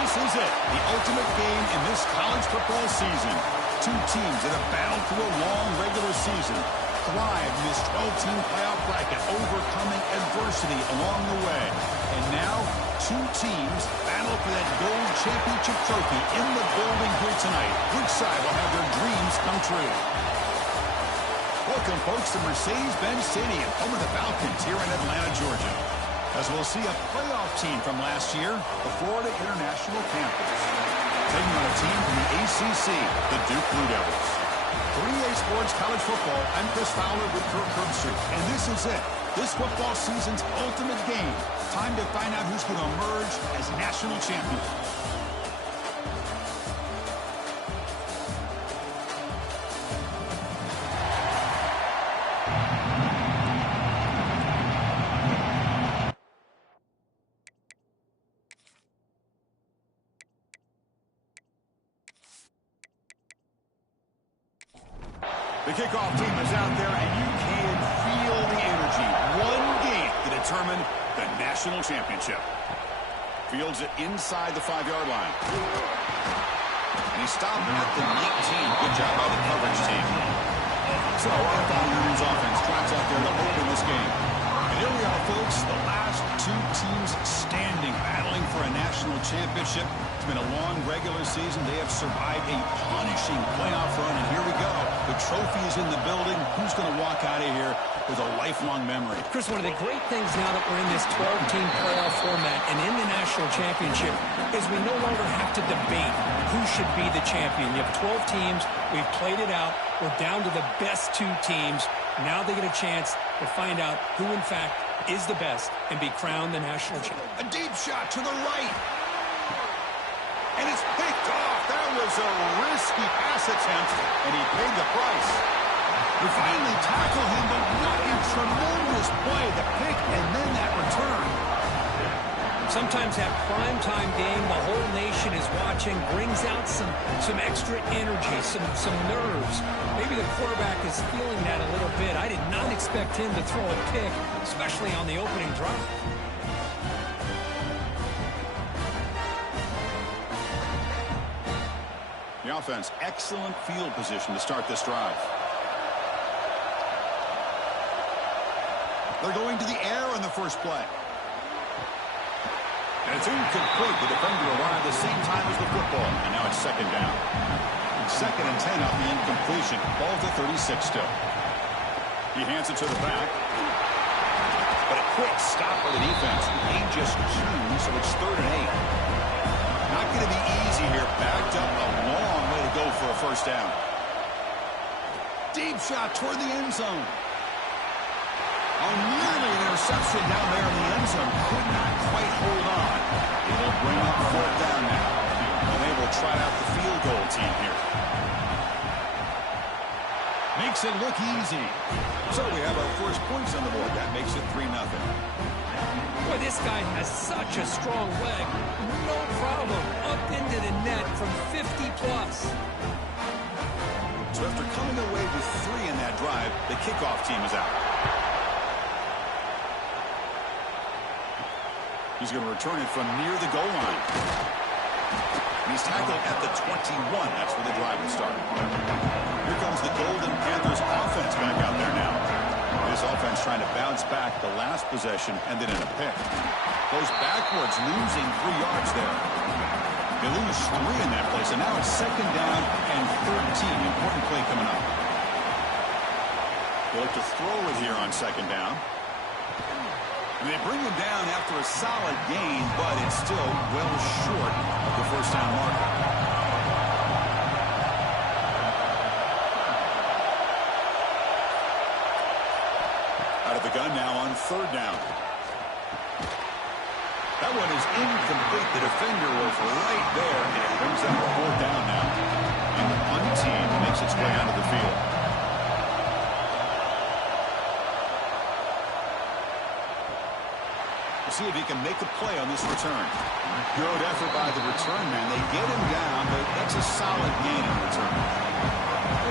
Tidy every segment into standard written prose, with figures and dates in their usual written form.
This is it, the ultimate game in this college football season. Two teams that have battled through a long regular season, thrived in this 12-team playoff bracket, overcoming adversity along the way. And now, two teams battle for that gold championship trophy in the building here tonight. Which side will have their dreams come true? Welcome, folks, to Mercedes-Benz Stadium, home of the Falcons here in Atlanta, Georgia. As we'll see a playoff team from last year, the Florida International Panthers, taking on a team from the ACC, the Duke Blue Devils. 3A Sports College Football, I'm Chris Fowler with Kirk Herbstreit, and this is it. This football season's ultimate game. Time to find out who's going to emerge as national champion. The kickoff team is out there, and you can feel the energy. One game to determine the national championship. Fields it inside the 5-yard line. And he stopped at the 19. Good job by the coverage team. So, FIU's offense tries out there to open this game. And here we are, folks, the last two teams standing, battling for a national championship. It's been a long regular season. They have survived a punishing playoff run, and here we go. The trophy is in the building. Who's going to walk out of here with a lifelong memory? Chris, one of the great things now that we're in this 12-team playoff format and in the national championship is we no longer have to debate who should be the champion. You have 12 teams. We've played it out. We're down to the best two teams. Now they get a chance to find out who, in fact, is the best and be crowned the national champion. A deep shot to the right. And it's picked off. That was a risky pass attempt, and he paid the price. We finally tackle him, but what a tremendous play. The pick and then that return. Sometimes that primetime game, the whole nation is watching, brings out some extra energy, some nerves. Maybe the quarterback is feeling that a little bit. I did not expect him to throw a pick, especially on the opening drive. The offense, excellent field position to start this drive. They're going to the air on the first play. And it's incomplete. The defender arrived the same time as the football. And now it's second down. 2nd and 10 off the incompletion. Ball to 36 still. He hands it to the back. But a quick stop by the defense. Gain just 2, so it's 3rd and 8. Not going to be easy here. Backed up a long way to go for a first down. Deep shot toward the end zone. Oh, nearly an interception down there in the end zone. Could not quite hold on. It'll bring up 4th down now. And they will try out the field goal team here. Makes it look easy. So we have our first points on the board. That makes it 3-0. Boy, this guy has such a strong leg. No problem. Up into the net from 50+. So after coming away with 3 in that drive, the kickoff team is out. He's going to return it from near the goal line. And he's tackled at the 21. That's where the drive will start. Here comes the Golden Panthers offense back out there now. This offense trying to bounce back the last possession and then in a pick. Goes backwards, losing 3 yards there. They lose 3 in that place, and now it's 2nd down and 13. Important play coming up. They look to throw it here on 2nd down. And they bring him down after a solid gain, but it's still well short of the first down marker. Out of the gun now on 3rd down. That one is incomplete. The defender was right there, and it brings up 4th down now. And the punt team makes its way onto the field. See if he can make a play on this return. Good effort by the return man. They get him down, but that's a solid gain in return.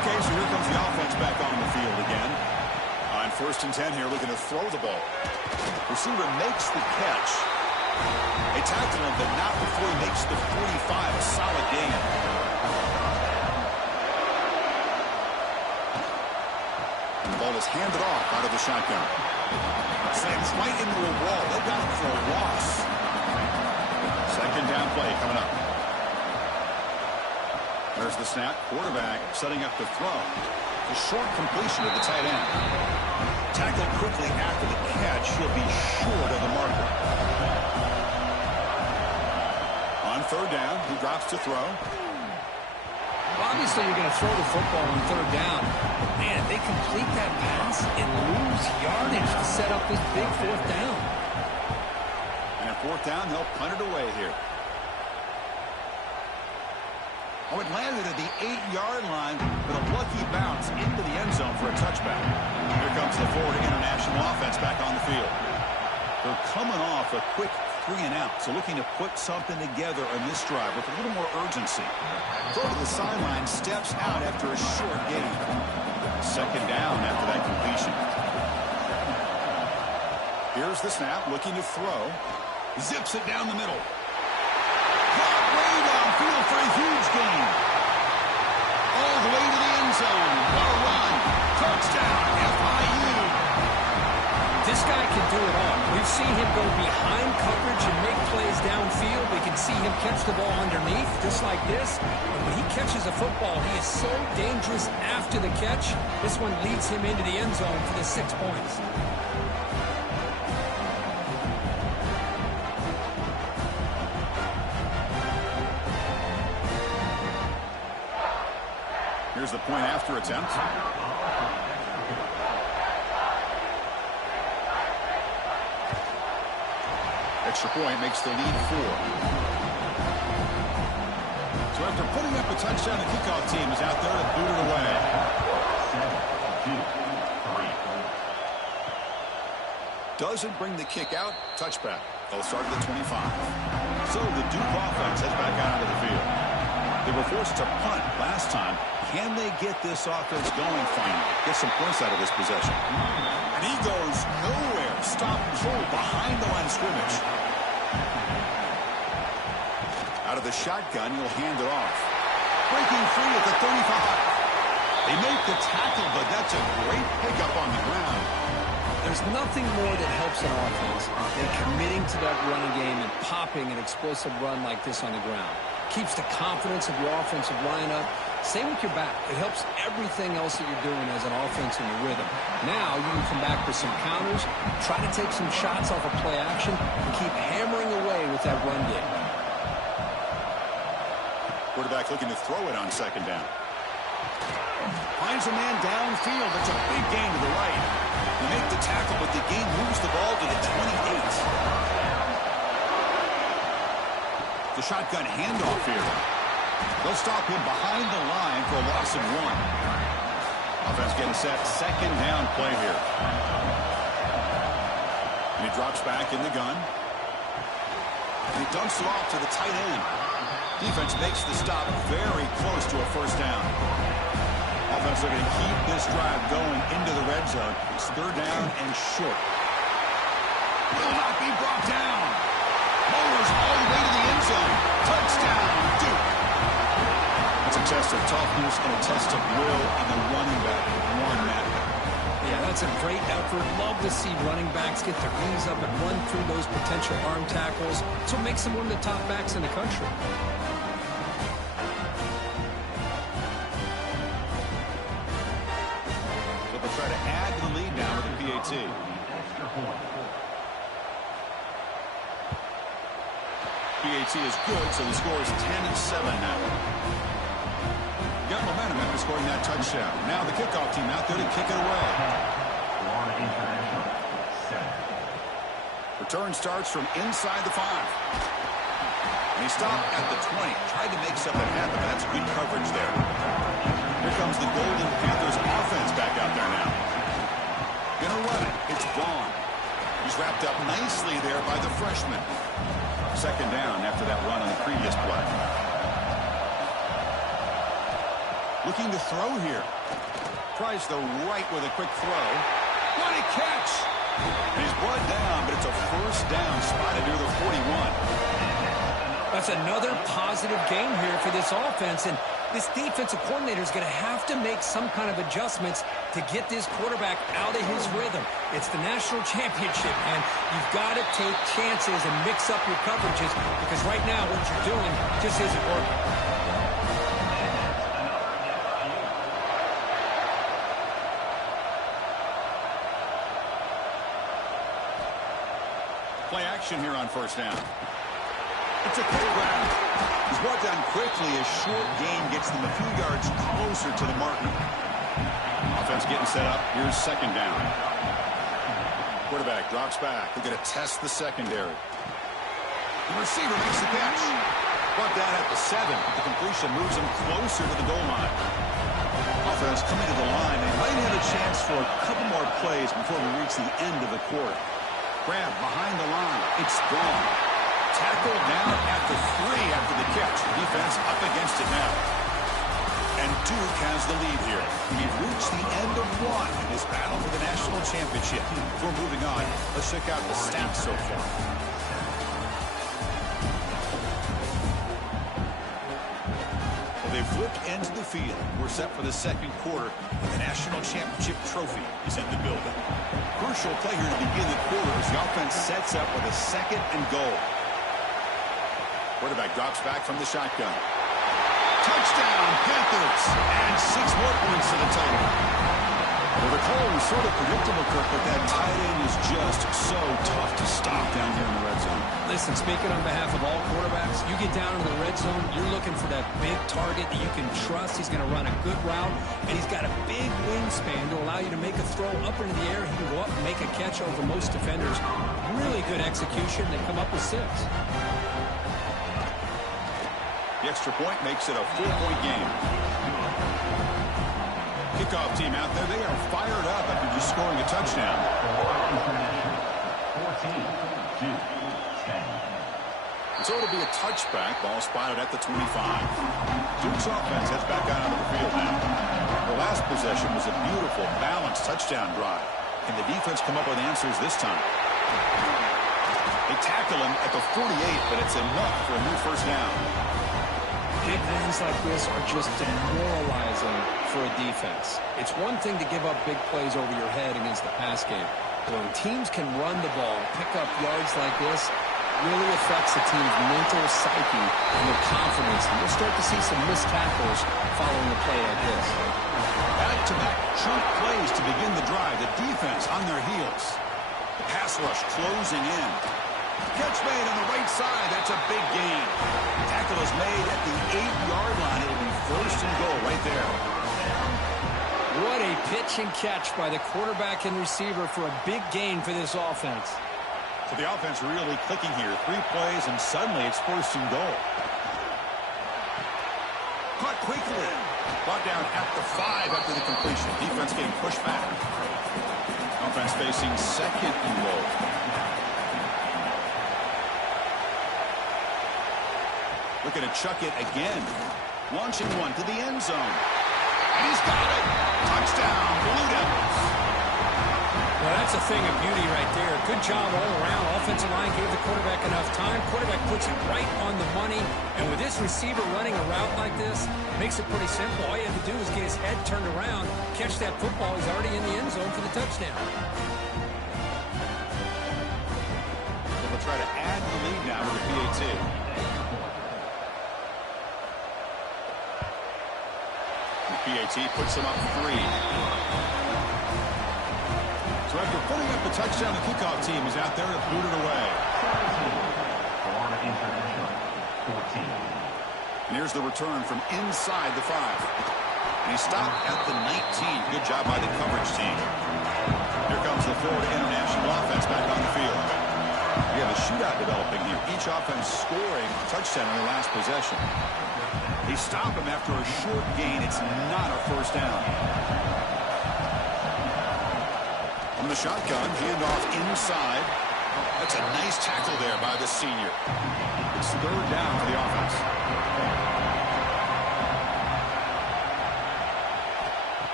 Okay, so here comes the offense back on the field again. On 1st and 10 here, looking to throw the ball. Receiver makes the catch. A tackle him, but not before he makes the 45 a solid gain. The ball is handed off out of the shotgun. Slams right into a wall. They got him for a loss. Second down play coming up. There's the snap. Quarterback setting up the throw. The short completion of the tight end. Tackled quickly after the catch. He'll be short of the marker. On third down, he drops to throw. Well, obviously, you're going to throw the football on third down. Man, they complete that pass and lose yardage to set up this big fourth down. And at fourth down, they'll punt it away here. Oh, it landed at the 8-yard line with a lucky bounce into the end zone for a touchback. Here comes the Florida International offense back on the field. They're coming off a quick 3-and-out, so looking to put something together on this drive with a little more urgency. Throw to the sideline, steps out after a short gain. Second down after that completion. Here's the snap, looking to throw. Zips it down the middle. Caught way downfield for a huge gain. All the way to the end zone. What a run. Touchdown, FIU. This guy can do it all. We've seen him go behind coverage and make plays downfield. We can see him catch the ball underneath, just like this. And when he catches a football, he is so dangerous after the catch. This one leads him into the end zone for the 6 points. Here's the point after attempt. Extra point makes the lead 4. So after putting up a touchdown, the kickoff team is out there to boot it away. 7, 2, 3. Doesn't bring the kick out. Touchback. They'll start at the 25. So the Duke offense heads back out onto the field. They were forced to punt last time. Can they get this offense going finally? Get some points out of this possession. And he goes nowhere. Stop and hold behind the line of scrimmage. Out of the shotgun, he'll hand it off. Breaking free at the 35. They make the tackle, but that's a great pickup on the ground. There's nothing more that helps an offense than committing to that running game and popping an explosive run like this on the ground. Keeps the confidence of your offensive lineup. Same with your back. It helps everything else that you're doing as an offense in your rhythm. Now you can come back with some counters, try to take some shots off of play action, and keep hammering away with that run game. Quarterback looking to throw it on second down. Finds a man downfield. That's a big gain to the right. They make the tackle, but the gain moves the ball to the 28. The shotgun handoff here. They'll stop him behind the line for a loss of 1. Offense getting set. Second down play here. And he drops back in the gun. And he dumps it off to the tight end. Defense makes the stop very close to a first down. Offense looking to keep this drive going into the red zone. It's third down and short. Will not be brought down. Mowers all the way to the end zone. Touchdown, Duke. It's a test of toughness and a test of will on the running back. One man. Yeah, that's a great effort. Love to see running backs get their knees up and run through those potential arm tackles. So it makes them one of the top backs in the country. So they'll try to add to the lead now with the PAT. PAT is good, so the score is 10-7 now. Got momentum after scoring that touchdown. Now the kickoff team out there to kick it away. Return starts from inside the 5. And he stopped at the 20. Tried to make something happen, but that's good coverage there. Here comes the Golden Panthers offense back out there now. Gonna run it. It's Vaughn. He's wrapped up nicely there by the freshman. Second down after that run on the previous play. Looking to throw here. Tries the right with a quick throw. What a catch! He's brought down, but it's a first down spotted near the 41. That's another positive game here for this offense, and this defensive coordinator is going to have to make some kind of adjustments to get this quarterback out of his rhythm. It's the national championship, and you've got to take chances and mix up your coverages because right now what you're doing just isn't working. Play action here on first down. It's a quick round. He's brought down quickly. A short gain gets them a few yards closer to the marker. Offense getting set up. Here's second down. Quarterback drops back. They're going to test the secondary. The receiver makes the catch. Brought down at the 7. The completion moves him closer to the goal line. Offense coming to the line. They might have a chance for a couple more plays before we reach the end of the quarter. Grab behind the line. It's gone. Tackled down at the 3 after the catch. Defense up against it now. And Duke has the lead here. We've reached the end of one in this battle for the national championship. Before moving on, let's check out the stats so far. Well, they've flipped into the field. We're set for the second quarter, and the national championship trophy is in the building. Crucial play here to begin the quarter as the offense sets up with a second and goal. Quarterback drops back from the shotgun. Touchdown, Panthers! And 6 more points to the total. Well, the call was sort of predictable, Kirk, but that tight end is just so tough to stop down here in the red zone. Listen, speaking on behalf of all quarterbacks, you get down into the red zone, you're looking for that big target that you can trust. He's going to run a good route, and he's got a big wingspan to allow you to make a throw up into the air. He can go up and make a catch over most defenders. Really good execution. They come up with 6. The extra point makes it a 4-point game. Kickoff team out there, they are fired up after just scoring a touchdown. 14-10. So it'll be a touchback. Ball spotted at the 25. Duke's offense heads back out onto the field now. The last possession was a beautiful, balanced touchdown drive. Can the defense come up with answers this time? They tackle him at the 48, but it's enough for a new first down. Big wins like this are just demoralizing for a defense. It's one thing to give up big plays over your head against the pass game. But when teams can run the ball, pick up yards like this, really affects the team's mental psyche and their confidence. And you'll start to see some missed tackles following a play like this. Back-to-back chunk plays to begin the drive. The defense on their heels. The pass rush closing in. Catch made on the right side. That's a big gain. Tackle is made at the 8-yard line. It'll be first and goal right there. What a pitch and catch by the quarterback and receiver for a big gain for this offense. So the offense really clicking here. 3 plays, and suddenly it's first and goal. Caught quickly. Brought down at the 5 after the completion. Defense getting pushed back. Offense facing second and goal. Looking to chuck it again. Launching one to the end zone. And he's got it. Touchdown, Blue Devils. Well, that's a thing of beauty right there. Good job all around. Offensive line gave the quarterback enough time. Quarterback puts it right on the money. And with this receiver running a route like this, makes it pretty simple. All you have to do is get his head turned around, catch that football. He's already in the end zone for the touchdown. They'll try to add the lead now to the PAT. PAT puts them up 3. So after putting up the touchdown, the kickoff team is out there to boot it away. And here's the return from inside the 5. And he stopped at the 19. Good job by the coverage team. Here comes the Florida International offense back on the field. We have a shootout developing here. Each offense scoring a touchdown in the last possession. They stop him after a short gain. It's not a first down. From the shotgun, handoff inside. That's a nice tackle there by the senior. It's third down for the offense.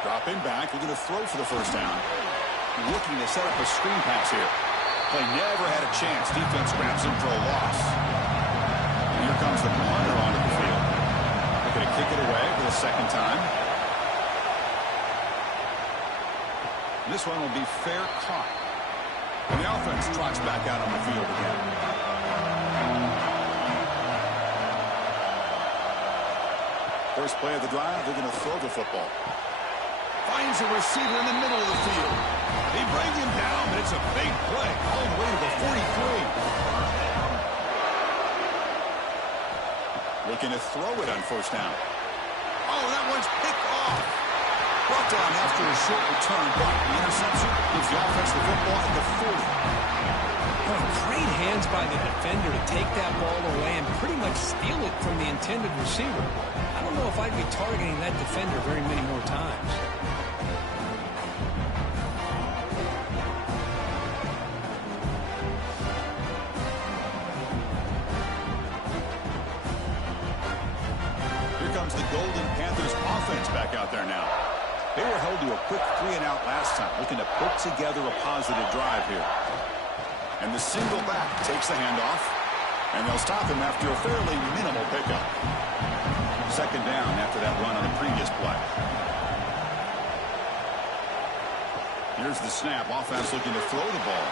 Dropping back, looking to throw for the first down. Looking to set up a screen pass here. Play never had a chance. Defense grabs him for a loss. And here comes for the second time. This one will be fair caught. And the offense trots back out on the field again. First play of the drive, they're going to throw the football. Finds a receiver in the middle of the field. They bring him down, but it's a big play all the way to the 43. Looking to throw it on first down. Oh, that one's picked off. Brought down after a short return, but the interception gives the offense the football at the 40. Oh, great hands by the defender to take that ball away and pretty much steal it from the intended receiver. I don't know if I'd be targeting that defender very many more times. Here comes the Golden Panthers offense back out there now. They were held to a quick 3-and-out last time, looking to put together a positive drive here. And the single back takes the handoff, and they'll stop him after a fairly minimal pickup. Second down after that run on the previous play. Here's the snap. Offense looking to throw the ball.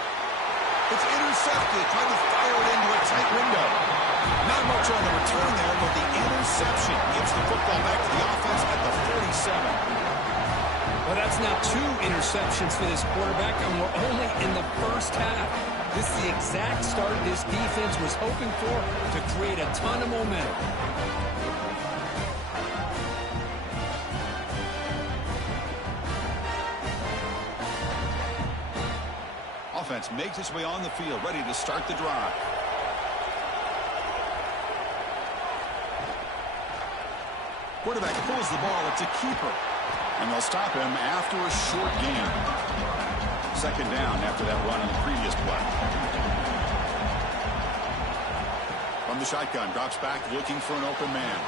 It's intercepted. Trying to fire it into a tight window. Not much on the return there, but the interception gives the football back to the offense at the 47. Well, that's now 2 interceptions for this quarterback, and we're only in the first half. This is the exact start this defense was hoping for to create a ton of momentum. Offense makes its way on the field, ready to start the drive. Quarterback pulls the ball. It's a keeper. And they'll stop him after a short gain. Second down after that run on the previous play. From the shotgun, drops back looking for an open man.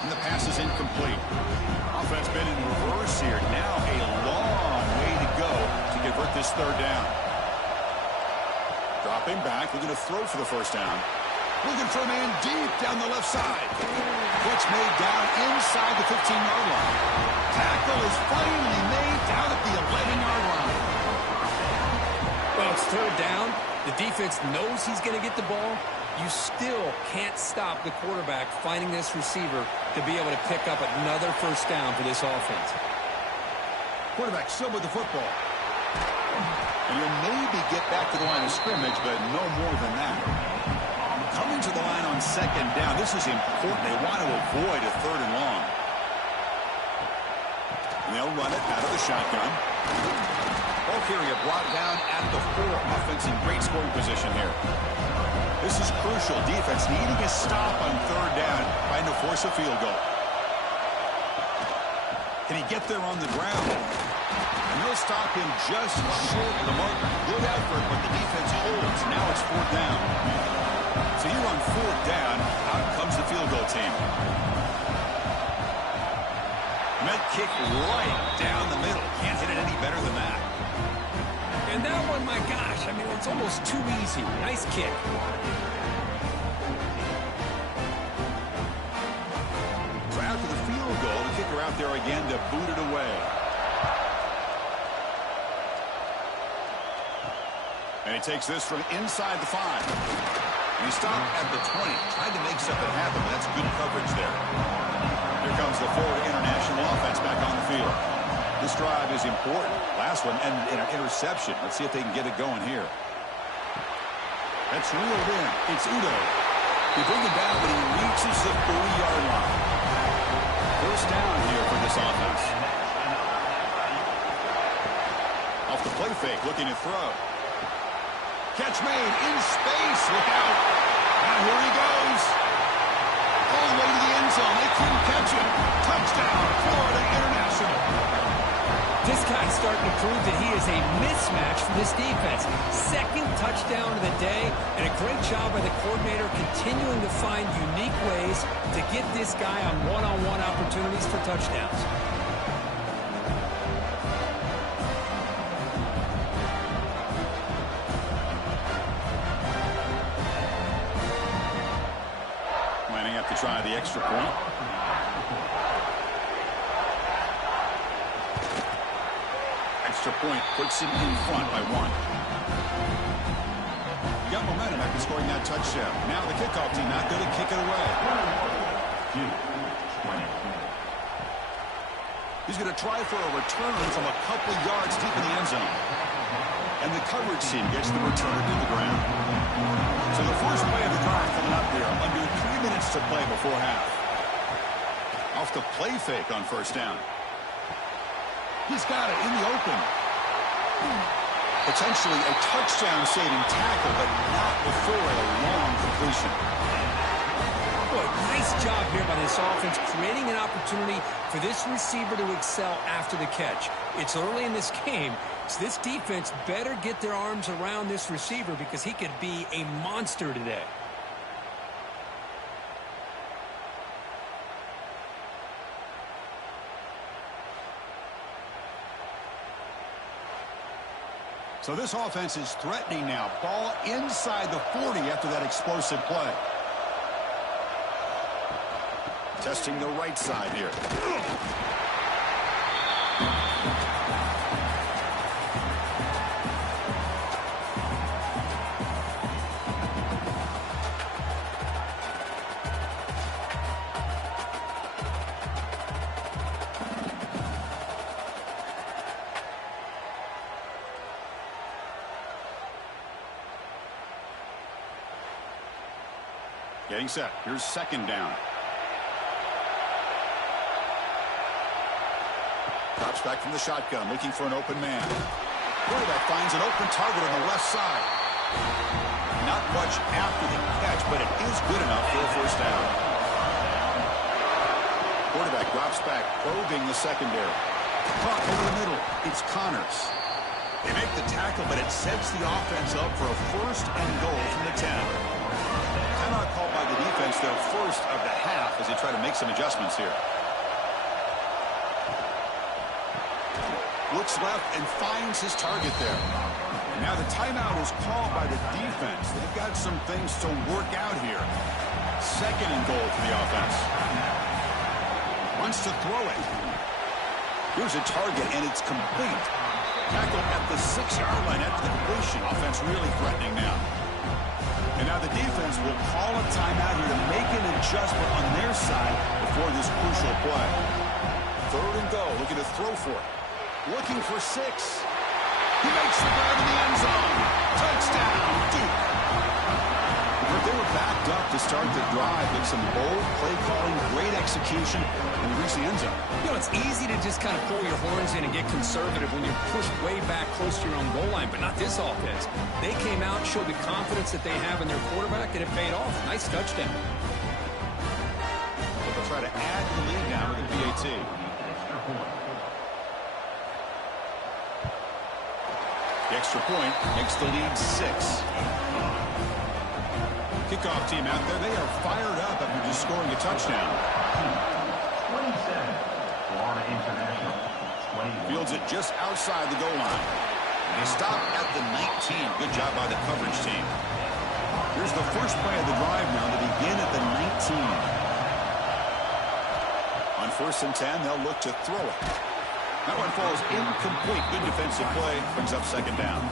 And the pass is incomplete. Offense been in reverse here. Now a long way to go to convert this third down. Dropping back, looking to throw for the first down. Looking for a man deep down the left side. Catch made down inside the 15-yard line. Tackle is finally made down at the 11-yard line. Well, it's third down. The defense knows he's going to get the ball. You still can't stop the quarterback finding this receiver to be able to pick up another first down for this offense. Quarterback still with the football. And you'll maybe get back to the line of scrimmage, but no more than that. Coming to the line on second down, this is important. They want to avoid a third and long. And they'll run it out of the shotgun. Ball carrier brought down at the 4. Offense in great scoring position here. This is crucial. Defense needing a stop on third down, trying to force a field goal. Can he get there on the ground? And they'll stop him just short of the mark. Good effort, but the defense holds. Now it's fourth down. So you're on fourth down. Out comes the field goal team. Met kick right down the middle. Can't hit it any better than that. And that one, my gosh, I mean, it's almost too easy. Nice kick. So after the field goal, the kicker out there again to boot it away. And he takes this from inside the 5. And he stopped at the 20. Tried to make something happen, but that's good coverage there. Here comes the Florida International offense back on the field. This drive is important. Last one ended in an interception. Let's see if they can get it going here. That's reeled in. It's Udo. They bring it down, but he reaches the 40-yard line. First down here for this offense. Off the play fake, looking to throw. Catch made in space. Look out. And here he goes. All the way to the end zone. They couldn't catch him. Touchdown, Florida International. This guy's starting to prove that he is a mismatch for this defense. Second touchdown of the day, and a great job by the coordinator continuing to find unique ways to get this guy on one-on-one opportunities for touchdowns. Lining up to try the extra point. extra point puts him in front by 1. Got momentum after scoring that touchdown. Now the kickoff team not going to kick it away. He's going to try for a return from a couple yards deep in the end zone. And the coverage team gets the return to the ground. So the first play of the drive coming up here. Under 3 minutes to play before half. Off the play fake on first down. He's got it in the open. Potentially a touchdown-saving tackle, but not before a long completion. Boy, nice job here by this offense, creating an opportunity for this receiver to excel after the catch. It's early in this game, so this defense better get their arms around this receiver because he could be a monster today. So this offense is threatening now. Ball inside the 40 after that explosive play. Testing the right side here. Getting set. Here's second down. Drops back from the shotgun, looking for an open man. Quarterback finds an open target on the left side. Not much after the catch, but it is good enough for a first down. Quarterback drops back, probing the secondary. Caught over the middle. It's Connors. They make the tackle, but it sets the offense up for a first and goal from the 10. Timeout called by the defense, their first of the half, as they try to make some adjustments here. Looks left and finds his target there. And now the timeout is called by the defense. They've got some things to work out here. Second and goal for the offense. Wants to throw it. Here's a target, and it's complete. Tackle at the 6-yard line after the completion. Offense really threatening now. And now the defense will call a timeout here to make an adjustment on their side before this crucial play. Third and goal, looking to throw for it. Looking for 6. He makes the grab in the end zone. Touchdown, Duke. But they were backed up to start the drive with some bold play calling, great execution, and reach the end zone. You know, it's easy to just kind of pull your horns in and get conservative when you're pushed way back close to your own goal line, but not this offense. They came out, showed the confidence that they have in their quarterback, and it paid off. Nice touchdown. They'll try to add to the lead now with the PAT. The extra point makes the lead 6. Kickoff team out there, they are fired up after just scoring a touchdown. 27, Florida International. 21. Fields it just outside the goal line. They stop at the 19. Good job by the coverage team. Here's the first play of the drive now to begin at the 19. On first and 10, they'll look to throw it. That one falls incomplete. Good defensive play. Brings up second down.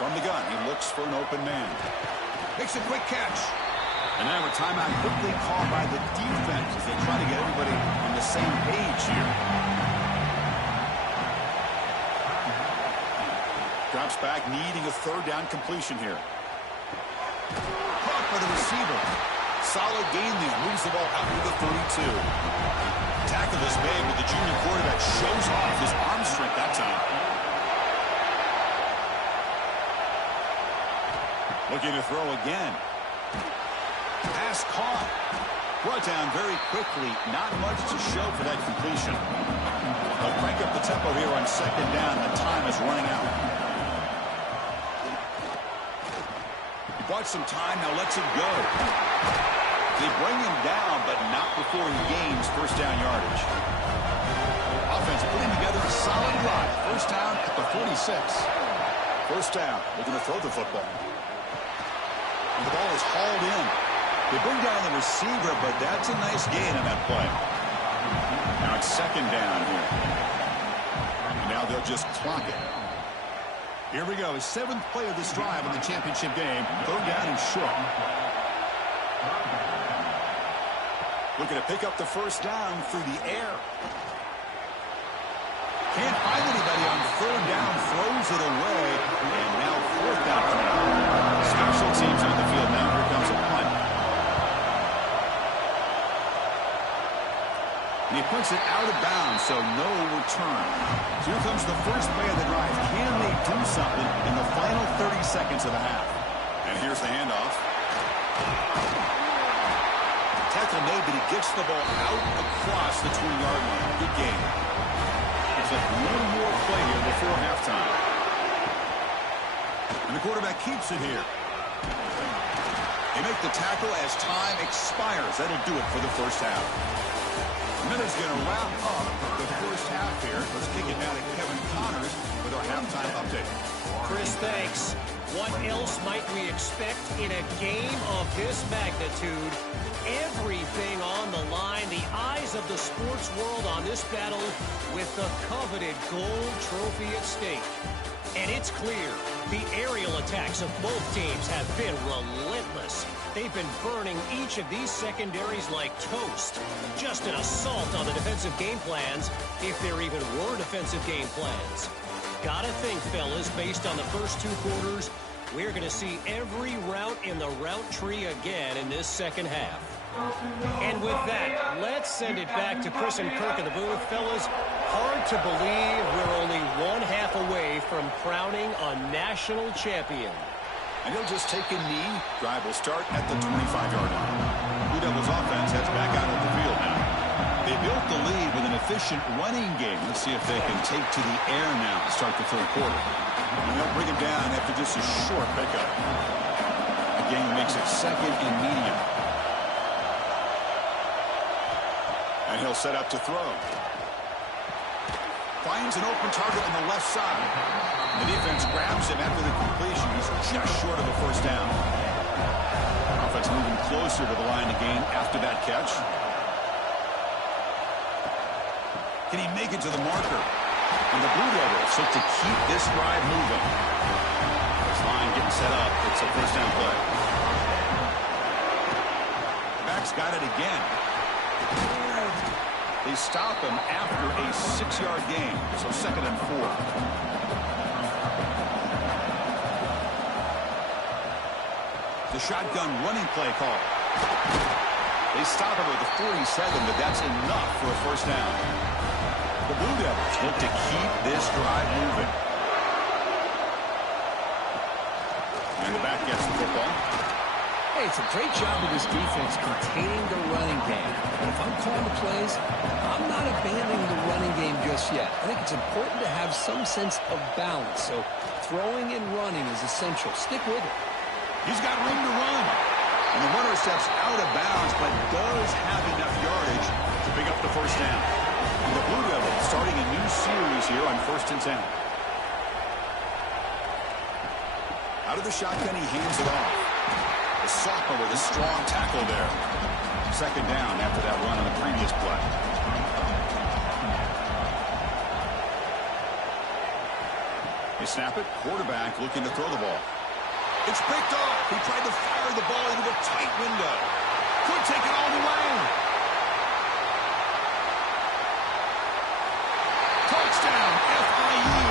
From the gun, he looks for an open man. Makes a quick catch. And now a timeout quickly called by the defense as they try to get everybody on the same page here. Drops back, needing a third down completion here. Caught by the receiver. Solid gain there. Moves the ball out to the 32. Tackle is made, but the junior quarterback shows off his arm strength that time. Looking to throw again. Pass caught. Brought down very quickly. Not much to show for that completion. They'll crank up the tempo here on second down. The time is running out. He bought some time. Now lets it go. They bring him down, but not before he gains first down yardage. Offense putting together a solid drive. First down at the 46. First down. Looking to throw the football. And the ball is hauled in. They bring down the receiver, but that's a nice gain on that play. Now it's second down here. And now they'll just clock it. Here we go. 7th play of this drive in the championship game. 3rd down and short. Looking to pick up the first down through the air. Can't find anybody on 3rd down. Throws it away. And now 4th down. Special teams on the field now. Here comes a punt. And he puts it out of bounds, so no return. So here comes the first play of the drive. Can they do something in the final 30 seconds of the half? And here's the handoff. Tackle made, but he gets the ball out across the 20-yard line. Good game. Looks like one more play here before halftime. And the quarterback keeps it here. They make the tackle as time expires. That'll do it for the first half. Miller's going to wrap up the first half here. Let's kick it now to Kevin Connors with our halftime update. Chris, thanks. What else might we expect in a game of this magnitude? Everything on the line. The eyes of the sports world on this battle with the coveted gold trophy at stake. And it's clear the aerial attacks of both teams have been relentless. They've been burning each of these secondaries like toast. Just an assault on the defensive game plans, if there even were defensive game plans. Gotta think, fellas, based on the first 2 quarters, we're going to see every route in the route tree again in this second half. And with that, let's send it back to Chris and Kirk in the booth. Fellas, hard to believe we're only 1 half away from crowning a national champion. And he'll just take a knee. Drive will start at the 25-yard line. Blue Devils offense heads back out of the field now. They built the lead with an efficient running game. Let's see if they can take to the air now to start the 3rd quarter. And they'll bring him down after just a short pickup. The game makes it 2nd and medium. And he'll set up to throw. Finds an open target on the left side. The defense grabs him after the completion. He's just short of a first down. Offense moving closer to the line of game after that catch. Can he make it to the marker? And the Blue Devils look to keep this drive moving. This line getting set up. It's a first down play. Back's got it again. They stop him after a 6-yard gain, so 2nd and 4. The shotgun running play call. They stop him at the 47, but that's enough for a first down. The Blue Devils look to keep this drive moving. And the back gets the football. Hey, it's a great job of this defense containing the running game. But if I'm calling the plays, I'm not abandoning the running game just yet. I think it's important to have some sense of balance. So throwing and running is essential. Stick with it. He's got room to run. And the runner steps out of bounds, but does have enough yardage to pick up the first down. And the Blue Devils starting a new series here on 1st and 10. Out of the shotgun, he hands it off. The sophomore with a strong tackle there. 2nd down after that run on the previous play. They snap it. Quarterback looking to throw the ball. It's picked off. He tried to fire the ball into a tight window. Could take it all the way. Touchdown, FIU.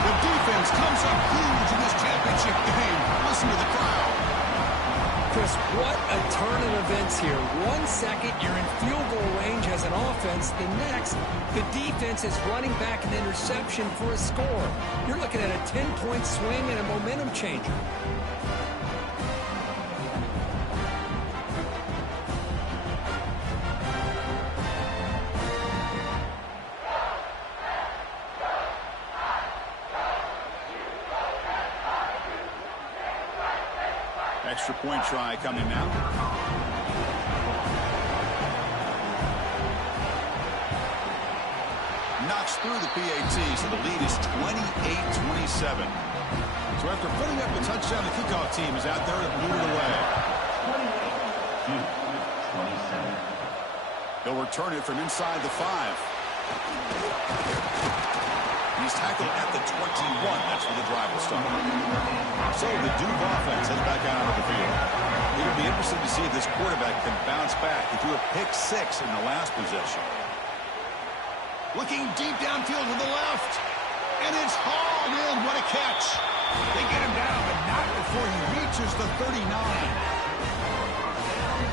The defense comes up huge in this championship game. Listen to the crowd. Chris, what a turn of events here. 1 second, you're in field goal range as an offense. The next, the defense is running back an interception for a score. You're looking at a 10-point swing and a momentum changer. Extra point try coming now. Knocks through the PAT, so the lead is 28-27. So after putting up a touchdown, the kickoff team is out there to boot it away. 27. He'll return it from inside the 5. He's tackled at the 21. That's where the drive will start. So the Duke offense heads back out onto the field. It'll be interesting to see if this quarterback can bounce back. He threw a pick 6 in the last possession. Looking deep downfield to the left. And it's hauled in. What a catch. They get him down, but not before he reaches the 39.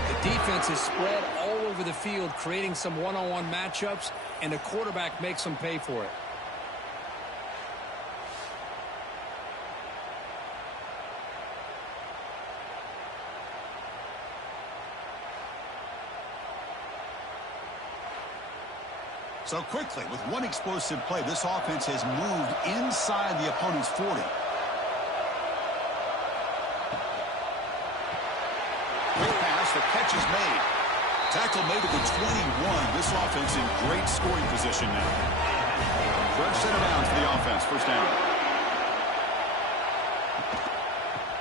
The defense is spread all over the field, creating some one-on-one matchups, and the quarterback makes them pay for it. So quickly, with one explosive play, this offense has moved inside the opponent's 40. Quick pass, the catch is made. Tackle made at the 21. This offense in great scoring position now. Fresh set of downs for the offense. First down.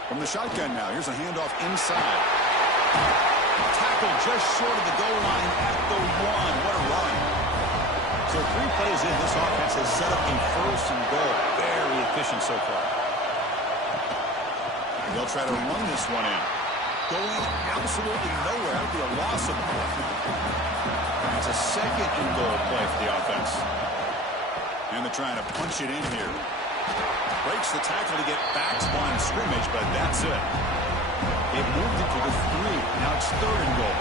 From the shotgun now, here's a handoff inside. Tackle just short of the goal line at the 1. What a run. So 3 plays in, this offense has set up a first and goal. Very efficient so far. And they'll try to run this one in. Going absolutely nowhere. That would be a loss of ball. It's a second and goal play for the offense. And they're trying to punch it in here. Breaks the tackle to get back to line of scrimmage, but that's it. It moved it to the 3. Now it's third and goal.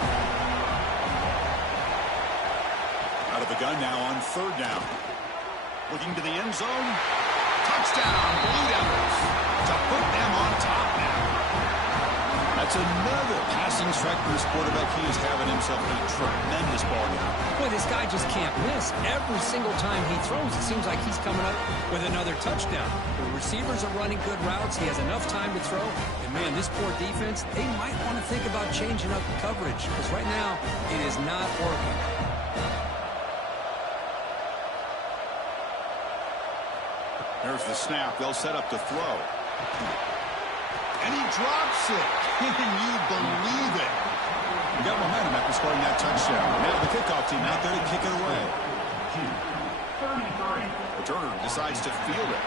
Out of the gun now on third down. Looking to the end zone. Touchdown, Blue Devils. To put them on top now. That's another passing strike for this quarterback. He is having himself a tremendous ball game. Boy, this guy just can't miss. Every single time he throws, it seems like he's coming up with another touchdown. The receivers are running good routes. He has enough time to throw. And, man, this poor defense, they might want to think about changing up the coverage because right now it is not working. There's the snap. They'll set up to throw. And he drops it. Can you believe it? We got momentum after scoring that touchdown. Now the kickoff team out there to kick it away. 33. Returner decides to field it.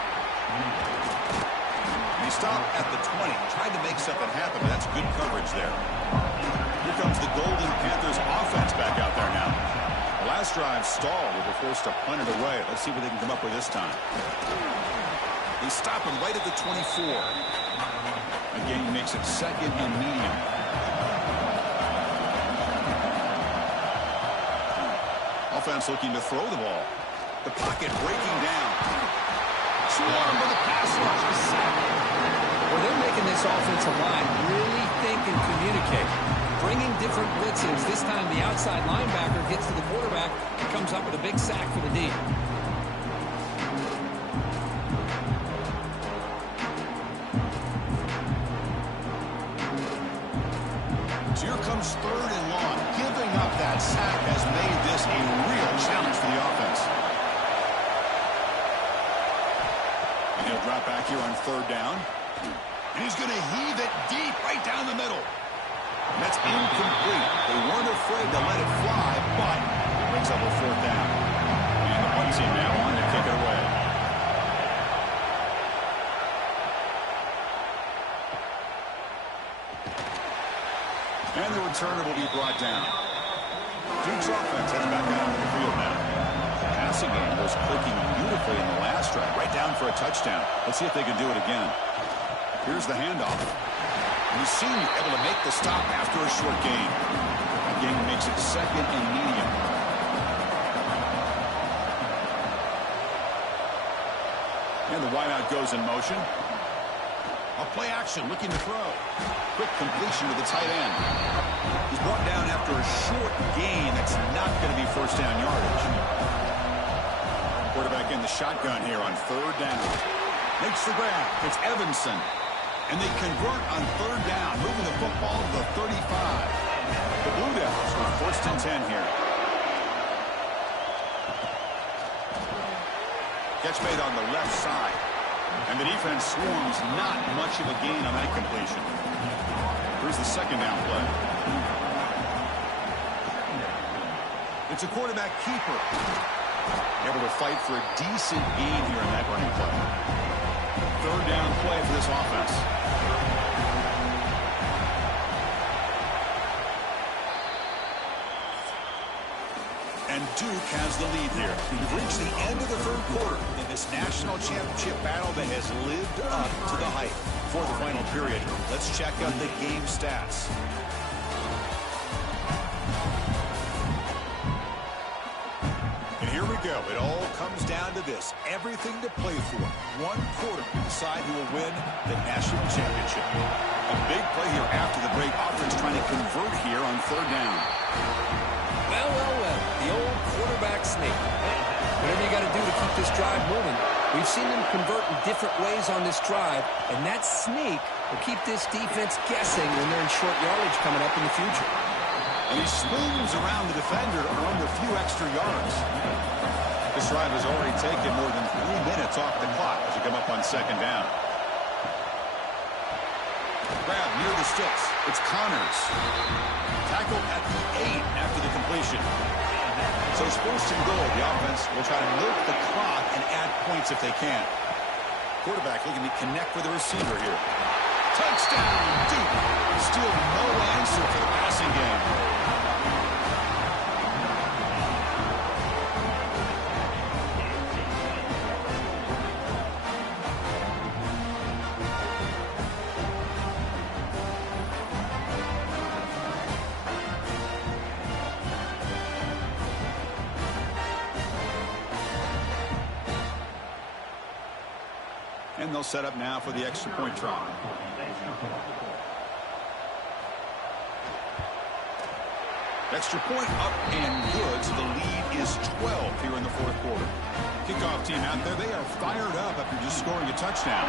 And he stopped at the 20. Tried to make something happen, but that's good coverage there. Here comes the Golden Panthers offense back out there now. The last drive stalled. They were forced to punt it away. Let's see what they can come up with this time. They stop him right at the 24. Again, he makes it second and medium. Offense looking to throw the ball. The pocket breaking down. Swarm with the pass rush. Well, they're making this offensive line really think and communicate. Bringing different blitzes. This time the outside linebacker gets to the quarterback and comes up with a big sack for the D. So here comes third and long. Giving up that sack has made this a real challenge for the offense. And he'll drop back here on third down. And he's going to heave it deep right down the middle. And that's incomplete. They weren't afraid to let it fly, but it brings up a fourth down. And the punt team now on to kick it away. And the returner will be brought down. Duke's offense heads back out onto the field now. The passing game was clicking beautifully in the last drive, right down for a touchdown. Let's see if they can do it again. Here's the handoff. And he's seen able to make the stop after a short gain. Again, makes it second and medium. And the wideout goes in motion. A play action, looking to throw. Quick completion to the tight end. He's brought down after a short gain. That's not going to be first down yardage. Quarterback in the shotgun here on third down. Makes the grab. It's Evanson. And they convert on third down, moving the football to the 35. The Blue Devils with first and 10 here. Catch made on the left side. And the defense swarms, not much of a gain on that completion. Here's the second down play. It's a quarterback keeper. Able to fight for a decent gain here in that running play. Third down play for this offense. And Duke has the lead here. We've reached the end of the third quarter in this national championship battle that has lived up to the hype. For the final period, let's check out the game stats. And here we go. It all comes down to this. Everything to play for. One quarter to decide who will win the national championship. A big play here after the break. Offense trying to convert here on third down. Well, well, well. The old quarterback sneak. Whatever you got to do to keep this drive moving. We've seen them convert in different ways on this drive, and that sneak will keep this defense guessing when they're in short yardage coming up in the future. And he spoons around the defender to earn a few extra yards. This drive has already taken more than 3 minutes off the clock as you come up on second down. Grab near the sticks. It's Connors. Tackled at the 8 after the completion. So it's first and goal. The offense will try to milk the clock and add points if they can. Quarterback looking to connect with the receiver here. Touchdown, Duke. Still no answer for the passing game. And they'll set up now for the extra point try. Extra point up and good, so the lead is 12 here in the fourth quarter. Kickoff team out there, they are fired up after just scoring a touchdown.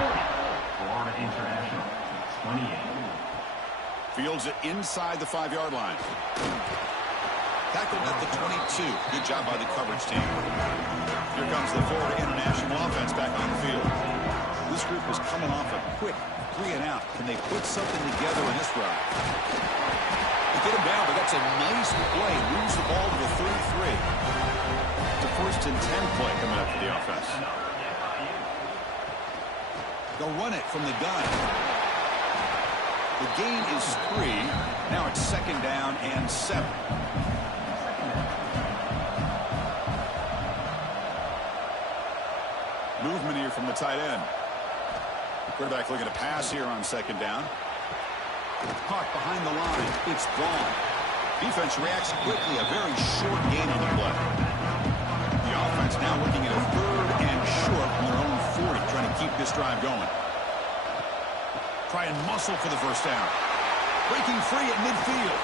Florida International, 28. Fields it inside the 5-yard line. Tackled at the 22. Good job by the coverage team. Here comes the Florida International offense back on the field. This group is coming off a quick 3-and-out. Can they put something together in this drive? They get him down, but that's a nice play. Moves the ball to the 33. It's a 1st-and-10 play coming up for the offense. They'll run it from the gun. The gain is 3. Now it's 2nd down and 7. Movement here from the tight end. Quarterback looking to pass here on 2nd down. Caught behind the line. It's Vaughn. Defense reacts quickly. A very short gain on the play. The offense now looking at a 3rd and short from their own 40, trying to keep this drive going. Try and muscle for the 1st down. Breaking free at midfield.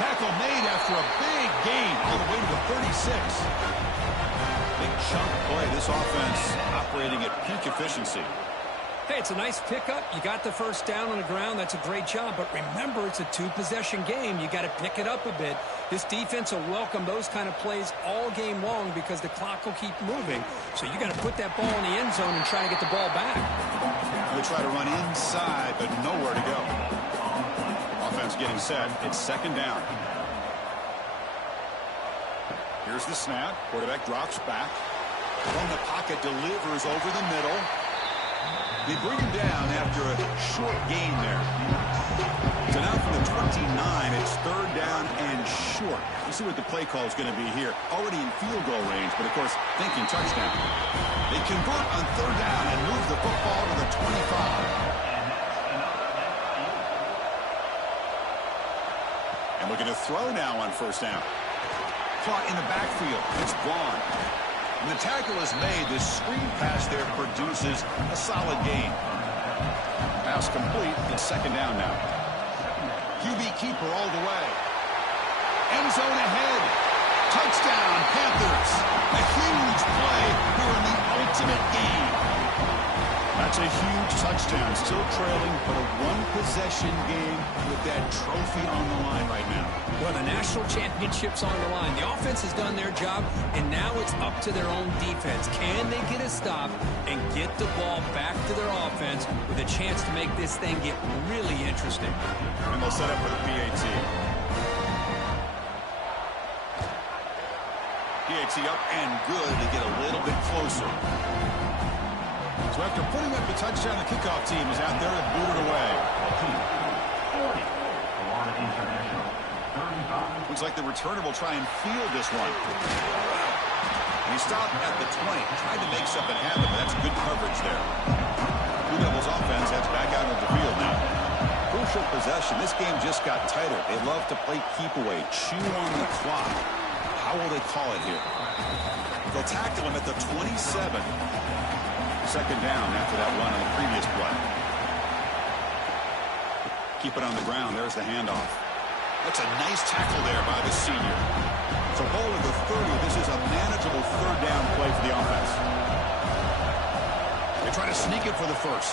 Tackle made after a big gain all the way to the 36. Big chunk play. This offense operating at peak efficiency. Hey, it's a nice pickup. You got the 1st down on the ground. That's a great job. But remember, it's a 2-possession game. You got to pick it up a bit. This defense will welcome those kind of plays all game long because the clock will keep moving. So you got to put that ball in the end zone and try to get the ball back. They try to run inside, but nowhere to go. Offense getting set. It's 2nd down. Here's the snap. Quarterback drops back. From the pocket, delivers over the middle. They bring him down after a short gain there. So now from the 29, it's 3rd down and short. We'll see what the play call is going to be here. Already in field goal range, but of course, thinking touchdown. They convert on 3rd down and move the football to the 25. And looking to throw now on 1st down. Caught in the backfield. It's Vaughn. When the tackle is made, this screen pass there produces a solid gain. Pass complete. It's 2nd down now. QB keeper all the way. End zone ahead. Touchdown, Panthers. A huge play here in the ultimate game. That's a huge touchdown. Still trailing, but a 1-possession game with that trophy on the line right now. Well, the national championship's on the line. The offense has done their job, and now it's up to their own defense. Can they get a stop and get the ball back to their offense with a chance to make this thing get really interesting? And they'll set up for the PAT. ante up and good to get a little bit closer. So after putting up the touchdown, the kickoff team is out there to boot it away. 40. Florida International. 35. Looks like the returner will try and field this one. And he stopped at the 20. Tried to make something happen, but that's good coverage there. Blue Devils offense heads back out of the field now. Crucial possession. This game just got tighter. They love to play keep away, chew on the clock. How will they call it here? They'll tackle him at the 27. Second down after that run on the previous play. Keep it on the ground. There's the handoff. That's a nice tackle there by the senior. So ball at the 30. This is a manageable third down play for the offense. They try to sneak it for the first.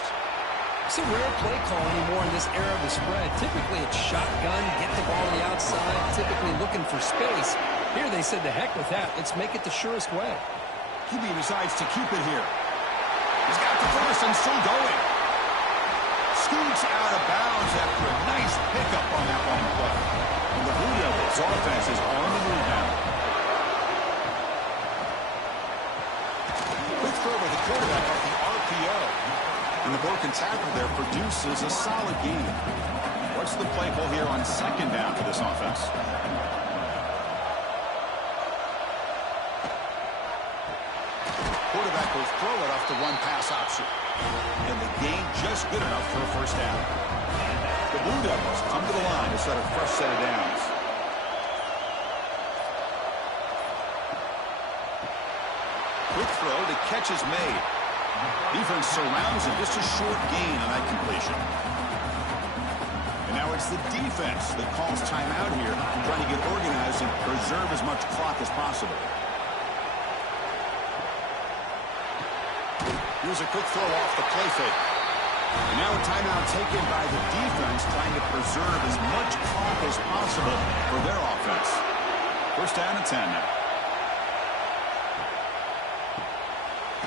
It's a rare play call anymore in this era of the spread. Typically it's shotgun, get the ball on the outside, typically looking for space. Here they said, to heck with that. Let's make it the surest way. QB decides to keep it here. He's got the first and still going. Scoots out of bounds after a nice pickup on that long play. And the Blue Devils offense is on the move now. Quick throw by the quarterback off the RPO. And the broken tackle there produces a solid gain. What's the play call here on second down for this offense? Quarterback will throw it off the one-pass option. And the gain just good enough for a first down. The Blue Devils come to the line to set a fresh set of downs. Quick throw, the catch is made. Defense surrounds him, just a short gain on that completion. And now it's the defense that calls timeout here, trying to get organized and preserve as much clock as possible. Here's a quick throw off the play fake. And now a timeout taken by the defense, trying to preserve as much clock as possible for their offense. First down and 10 now.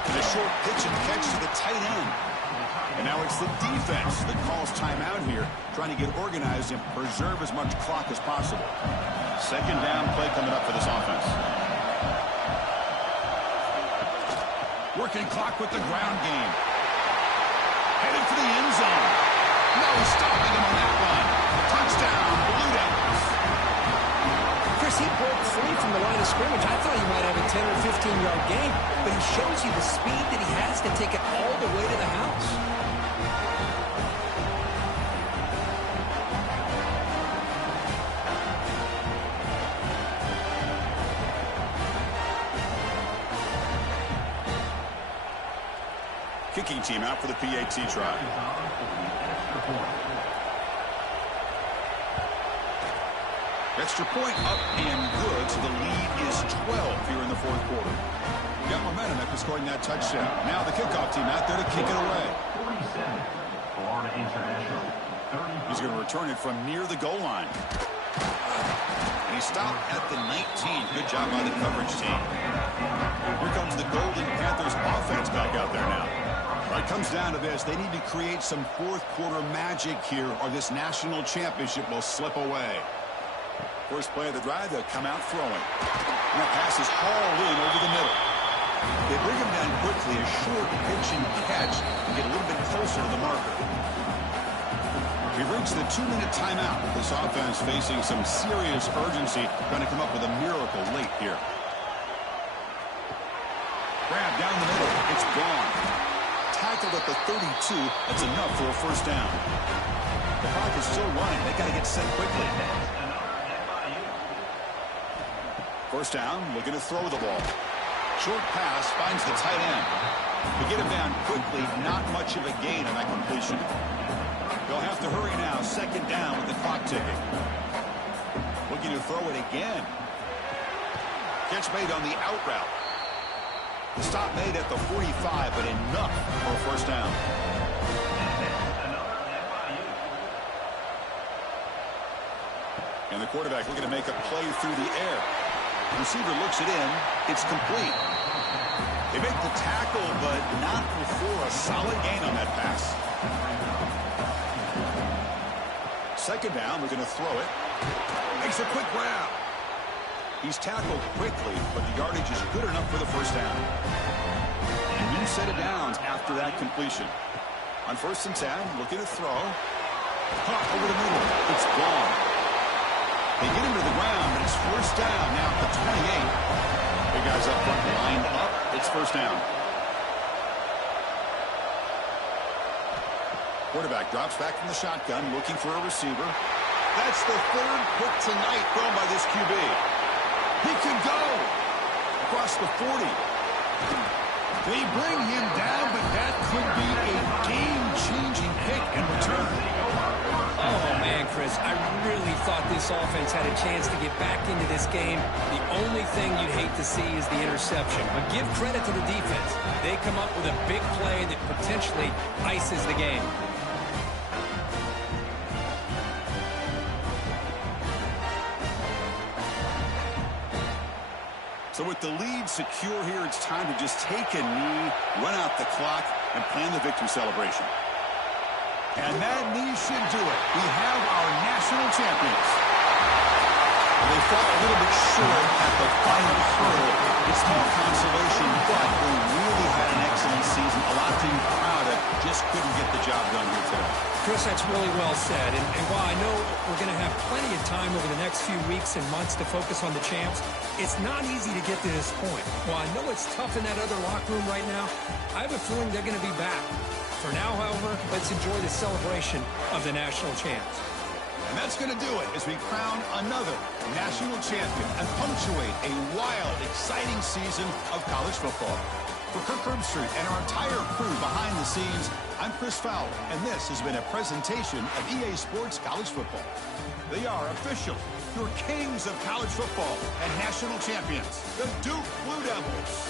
And a short pitch and catch to the tight end. And now it's the defense that calls timeout here, trying to get organized and preserve as much clock as possible. Second down play coming up for this offense. Working clock with the ground game. Headed for the end zone. No stopping him on that one. Touchdown, Blue Devils. Chris, he broke free from the line of scrimmage. I thought he might have a 10 or 15-yard gain, but he shows you the speed that he has to take it all the way to the house. Kicking team out for the PAT try. Extra point up and good, so the lead is 12 here in the fourth quarter. Got momentum after scoring that touchdown. Now the kickoff team out there to kick it away. 47. Florida International. 30. He's going to return it from near the goal line. And he stopped at the 19. Good job by the coverage team. Here comes the Golden Panthers offense back out there now. It comes down to this. They need to create some fourth quarter magic here, or this national championship will slip away. First play of the drive, they'll come out throwing. And that pass is hauled in over the middle. They bring him down quickly, a short pitch and catch to get a little bit closer to the marker. We've reached the 2-minute timeout. This offense facing some serious urgency, trying to come up with a miracle late here. Grab down the middle. It's gone. Tackled at the 32. That's enough for a first down. The clock is still running. They got to get set quickly. First down, looking to throw the ball. Short pass finds the tight end. To get him down quickly, not much of a gain on that completion. They'll have to hurry now. Second down with the clock ticking. Looking to throw it again. Catch made on the out route. The stop made at the 45, but enough for a first down. And the quarterback looking to make a play through the air. The receiver looks it in. It's complete. They make the tackle, but not before a solid gain on that pass. Second down, we're going to throw it. Makes a quick grab. He's tackled quickly, but the yardage is good enough for the first down. And new set of downs after that completion. On 1st and 10, looking to throw. Caught over the middle. It's gone. They get him to the ground, but it's first down now at the 28. Big guys up front lined up. It's first down. Quarterback drops back from the shotgun, looking for a receiver. That's the 3rd pick tonight thrown by this QB. He can go across the 40. They bring him down, but that could be a game-changing pick in return. Oh, man, Chris, I really thought this offense had a chance to get back into this game. The only thing you'd hate to see is the interception. But give credit to the defense. They come up with a big play that potentially ices the game. So with the lead secure here, it's time to just take a knee, run out the clock, and plan the victory celebration. And that knee should do it. We have our national champions. They fall a little bit short at the final hurdle. It's small consolation, but they really had an excellent season. A lot to be proud of. Just couldn't get the job done here today. Chris, that's really well said. And while I know we're going to have plenty of time over the next few weeks and months to focus on the champs, it's not easy to get to this point. While I know it's tough in that other locker room right now, I have a feeling they're going to be back. For now, however, let's enjoy the celebration of the national champs. And that's going to do it as we crown another national champion and punctuate a wild, exciting season of college football. For Kirk Herbstreit and our entire crew behind the scenes, I'm Chris Fowler, and this has been a presentation of EA Sports College Football. They are official, your kings of college football and national champions, the Duke Blue Devils.